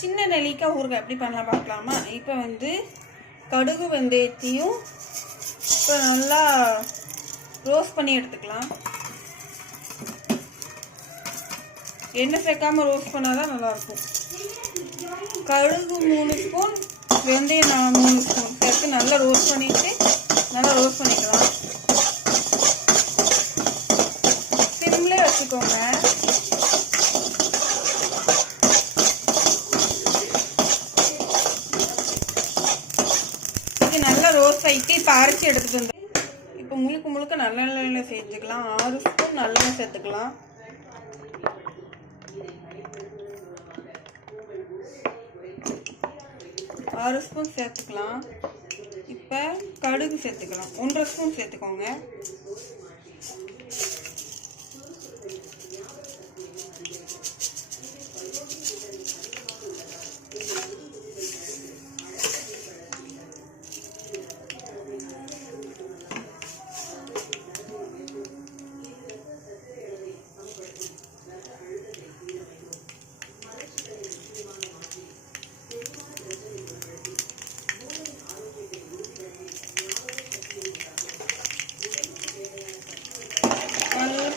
சின்ன நெல்லிக்காய் ஊறுகாய் எப்படி பண்ணலாம் பார்க்கலாமா? இப்போ வந்து கடுகு வெந்தயத்தையும் இப்போ நல்லா ரோஸ்ட் பண்ணி எடுத்துக்கலாம். எண்ணெய் சேர்க்காம ரோஸ்ட் பண்ணால் தான் நல்லாயிருக்கும். கடுகு மூணு ஸ்பூன் வெந்தயம் நான் மூணு ஸ்பூன் சேர்த்து நல்லா ரோஸ்ட் பண்ணிவிட்டு நல்லா ரோஸ்ட் பண்ணிக்கலாம். சிம்லே வச்சுக்கோங்க இது நல்லா ரோஸ்ட் ஆகிட்டு இப்போ அரைச்சி எடுத்துட்டு வந்து இப்போ முழுக்க முழுக்க நல்லெண்ணெயில் சேர்த்துக்கலாம் ஆறு ஸ்பூன் நல்லெண்ணெய் சேர்த்துக்கலாம். ஆறு ஸ்பூன் சேர்த்துக்கலாம். இப்போ கடுகு சேர்த்துக்கலாம். ஒன்றரை ஸ்பூன் சேர்த்துக்கோங்க.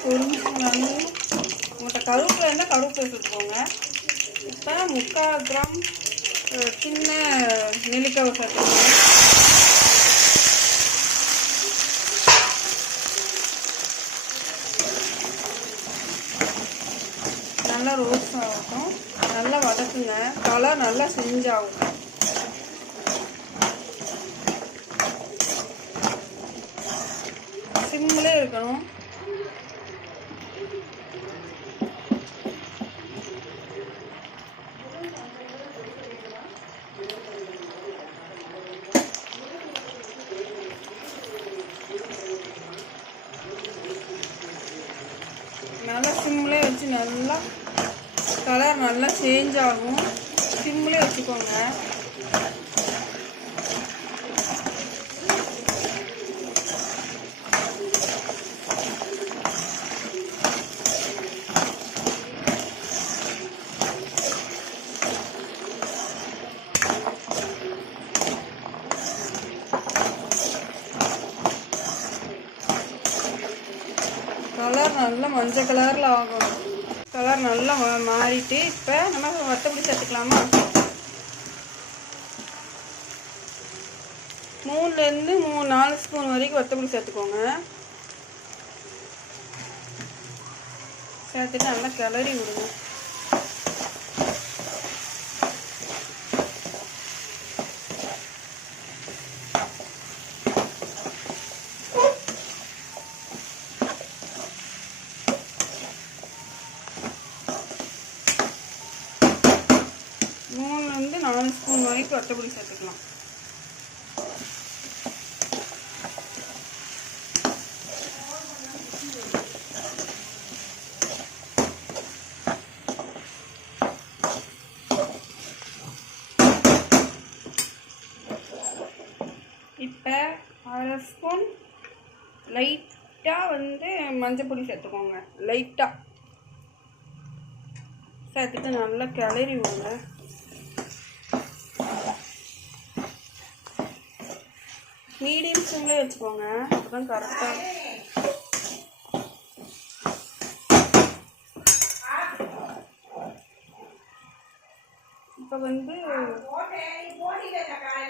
கொஞ்சம் பொரிஞ்சு நல்லா உங்கள்கிட்ட கருவேப்பிலை இருந்தால் கருவேப்பிலை சேர்த்துக்கோங்க இப்போ முக்கால் கிராம் சின்ன நெல்லிக்காய் சேர்த்துக்கோங்க. நல்லா ரோஸ் ஆகட்டும். நல்லா வதக்குங்க. கலர் நல்லா செஞ்சாகும் சிம்மிலே இருக்கணும் நல்லா சிம்மிலே வச்சு நல்லா கலர் நல்லா சேஞ்ச் ஆகும். சிம்மிலே வச்சுக்கோங்க. கலர் நல்லா மஞ்சள் கலரில் ஆகும் கலர் நல்லா மாறிட்டு இப்போ நம்ம வத்தப்படி சேர்த்துக்கலாமா? மூணுலேருந்து மூணு நாலு ஸ்பூன் வரைக்கும் வத்தப்படி சேர்த்துக்கோங்க. சேர்த்துட்டு நல்லா கிளறி விடுங்க. மூணுலேருந்து நாலு ஸ்பூன் வரைக்கும் வத்தப்பொடி சேர்த்துக்கலாம். இப்போ அரை ஸ்பூன் லைட்டாக வந்து மஞ்சள் பொடி சேர்த்துக்கோங்க. லைட்டாக சேர்த்துட்டு நல்லா கிளறி விடுங்க மீடியம் சிம்லேயே வச்சுக்கோங்க. அப்பதான் கரெக்டாக இப்போ வந்து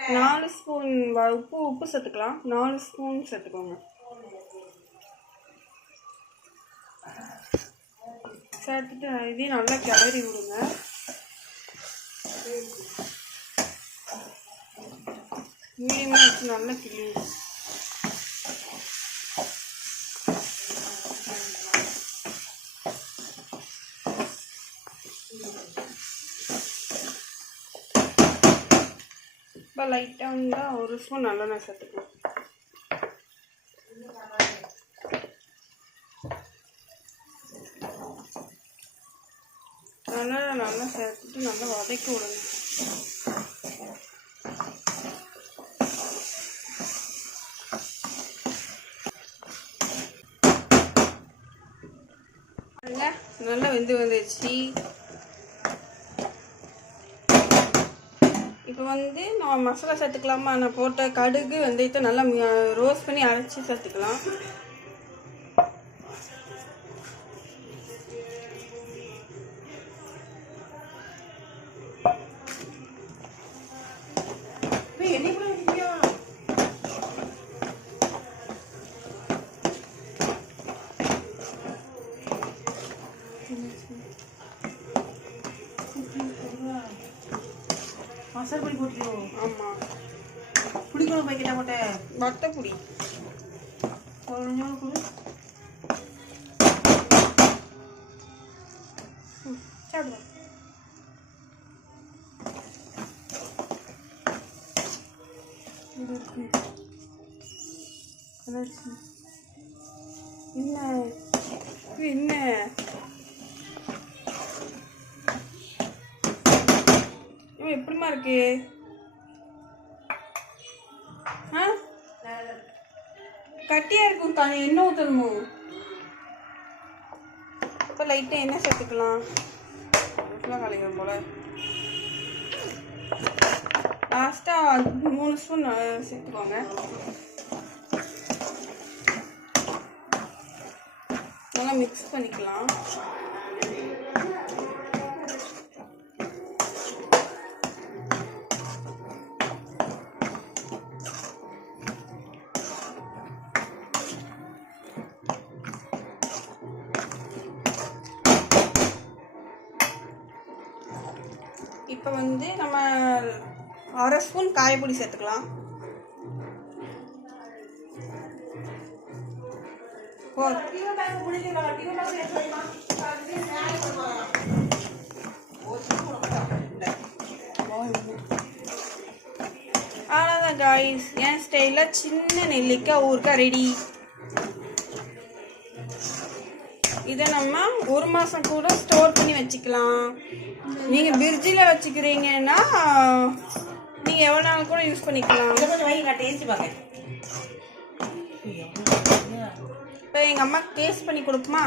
நாலு ஸ்பூன் வ- உப்பு உப்பு சேர்த்துக்கலாம். நாலு ஸ்பூன் சேர்த்துக்கோங்க. சேர்த்துட்டு இதையும் நல்லா கிளறி விடுங்க. மீடியமாக வச்சு நல்லா கிளி இப்போ லைட்டாக இருந்தால் ஒரு ஸ்பூன் நல்லெண்ணெய் சேர்த்துக்கலாம். நல்லா நல்லா சேர்த்துட்டு நல்லா வதக்கி விடுங்க பாருங்க. நல்லா வெந்து வந்துடுச்சு இப்போ வந்து நான் மசாலா சேர்த்துக்கலாமா? நான் போட்ட கடுகு வெந்தயத்தை நல்லா ரோஸ் பண்ணி அரைச்சி சேர்த்துக்கலாம். மசாலா பொடி போட்டியோ ஆமாம் புளிக்குழம்பு வைக்கிட்டா போட்ட வத்தப்பொடி கொஞ்சம் கொடு சாப்பிடுவோம் இது இருக்கு என்னாச்சு என்ன இது என்ன எப்படிமா இருக்கு? ஆ? கட்டியா இருக்கும் தனி என்ன ஊற்றணுமோ இப்போ லைட்டாக என்ன சேர்த்துக்கலாம்? ஃபுல்லாக கலைக்கிறோம் போல. லாஸ்ட்டாக மூணு ஸ்பூன் சேர்த்துக்கோங்க. நல்லா மிக்ஸ் பண்ணிக்கலாம். இப்போ வந்து நம்ம அரை ஸ்பூன் காயப்பொடி சேர்த்துக்கலாம். ஓ. அவ்வளோதான் காய்ஸ் என் ஸ்டைலில் சின்ன நெல்லிக்காய் ஊருக்கா ரெடி இதை நம்ம ஒரு மாதம் கூட ஸ்டோர் பண்ணி வச்சுக்கலாம். நீங்கள் ஃப்ரிட்ஜில் வச்சுக்கிறீங்கன்னா நீங்கள் எவ்வளோ நாள் கூட யூஸ் பண்ணிக்கலாம். இப்போ எங்கள் அம்மா டேஸ்ட் பண்ணி கொடுக்குமா